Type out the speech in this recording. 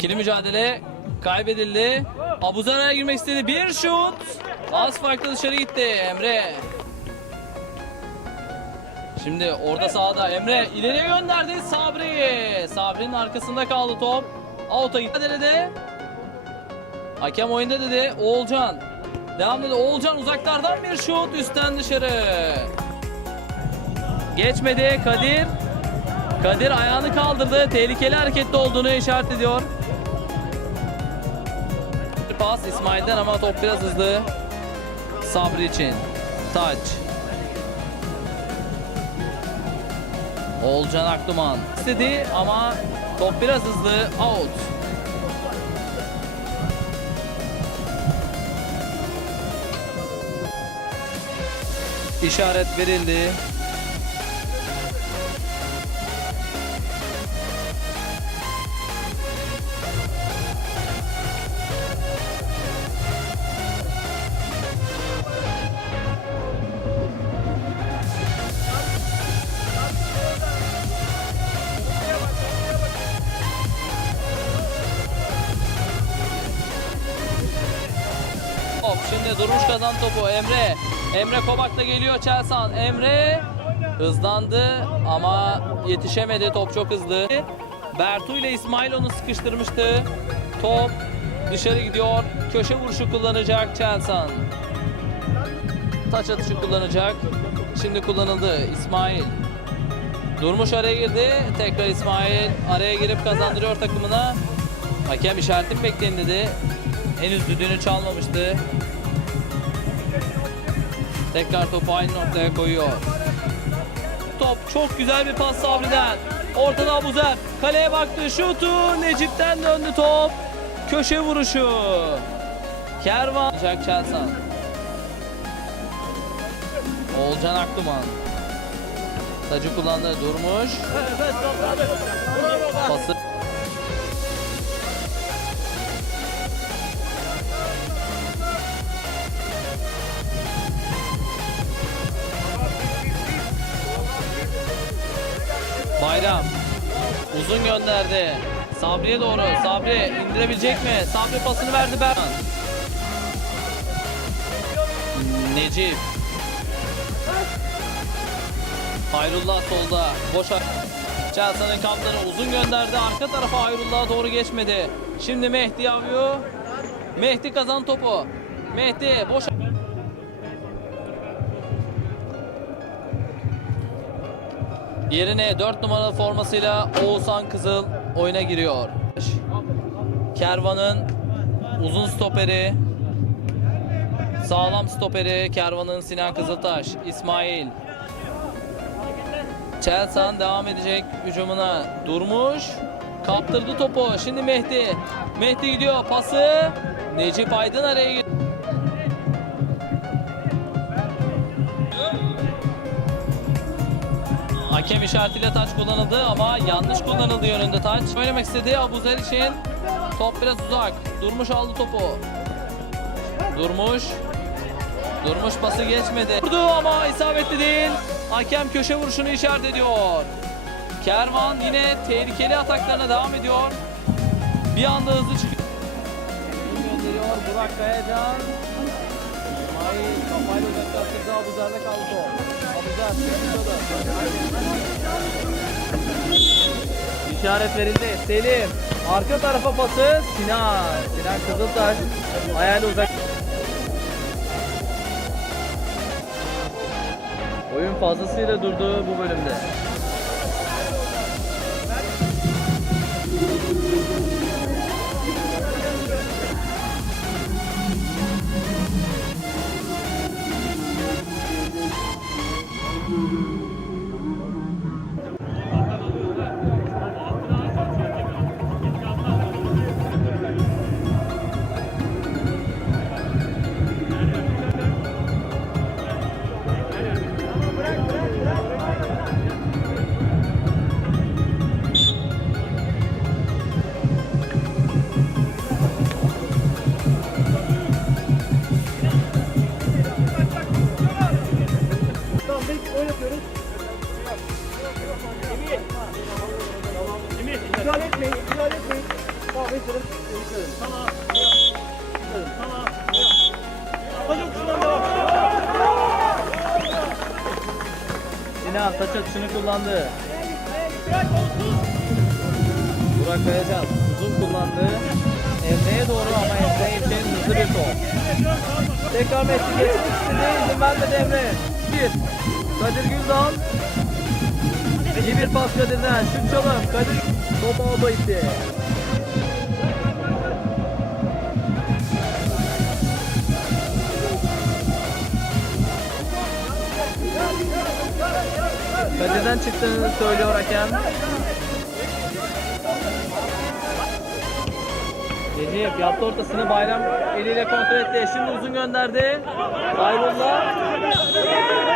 İkili mücadele kaybedildi. Abuzar'a girmek istedi. Bir şut. Az farklı dışarı gitti Emre. Şimdi orada sağda Emre ileriye gönderdi Sabri. Sabri'nin arkasında kaldı top. Out'a gitti. Mücadelede. Hakem oyunda dedi Oğulcan. Devam dedi Oğulcan uzaklardan bir şut üstten dışarı. Geçmedi Kadir. Kadir ayağını kaldırdı. Tehlikeli hareketli olduğunu işaret ediyor. Pas İsmail'den ama top biraz hızlı. Sabri için. Taç. Olcan Akluman istedi ama top biraz hızlı. Out. İşaret verildi. Şimdi durmuş kazan topu Emre. Emre Kobak'la geliyor Çelsan. Emre hızlandı ama yetişemedi. Top çok hızlı. Bertu ile İsmail onu sıkıştırmıştı. Top dışarı gidiyor. Köşe vuruşu kullanacak Çelsan. Taç atışı kullanacak. Şimdi kullanıldı İsmail. Durmuş araya girdi. Tekrar İsmail araya girip kazandırıyor takımına. Hakem işareti mi bekleyin dedi. Henüz düdüğünü çalmamıştı. Tekrar topu aynı noktaya koyuyor. Top çok güzel bir pas Sabri'den. Ortada Abuzer. Kaleye baktı. Şutu. Necip'ten döndü top. Köşe vuruşu. Kervan. Jack Çelsan. Oğulcan Akluman. Tacı kullandı. Durmuş. Bayram. Uzun gönderdi. Sabri'ye doğru. Sabri indirebilecek mi? Sabri pasını verdi Berkan. Necip. Hayrullah solda. Boş Chelsea'nin kaptanı uzun gönderdi. Arka tarafa Hayrullah'a doğru geçmedi. Şimdi Mehdi avıyor. Mehdi kazan topu. Mehdi boş Yerine 4 numaralı formasıyla Oğuzhan Kızıl oyuna giriyor. Kervan'ın uzun stoperi, sağlam stoperi Kervan'ın Sinan Kızıltaş, İsmail. Chelsan devam edecek hücumuna. Durmuş. Kaptırdı topu. Şimdi Mehdi. Mehdi gidiyor. Pası. Necip Aydın araya gidiyor. Hakem işaretiyle taç kullanıldı ama yanlış kullanıldı yönünde taç. Oynamak istedi Abuzer için. Top biraz uzak. Durmuş aldı topu. Durmuş. Durmuş pası geçmedi. Vurdu ama isabetli değil. Hakem köşe vuruşunu işaret ediyor. Kervan yine tehlikeli ataklarına devam ediyor. Bir anda hızlı çıkıyor. Gönderiyor Burak Kayacan. İsmail kafayla uzaklaştırdı. Abuzer'de kaldı top. İşaret verildi. Selim. Arka tarafa pası. Sinan. Sinan Kızıltaş. Ayağıyla uzak. Oyun fazlasıyla durdu bu bölümde. İptal etmeyin, iptal etmeyin. Tamam. bitirin. Bitirin. Tamam. Tamam. Hocam şuradan devam. Sinan taç atışını kullandı. Burak Kayacan uzun kullandı. Emre'ye doğru ama Emre için hızlı bir top. Tekrar Messi geçmek istedi. İzin vermedi Emre. Bir. Kadir Güldal. İyi bir pas Kadir'den. Şut çalım. Kadir itti. Kadir'den çıktığını söylüyor hakem. Necip yaptı ortasını bayram eliyle kontrol etti. Şimdi uzun gönderdi. Sayrullah.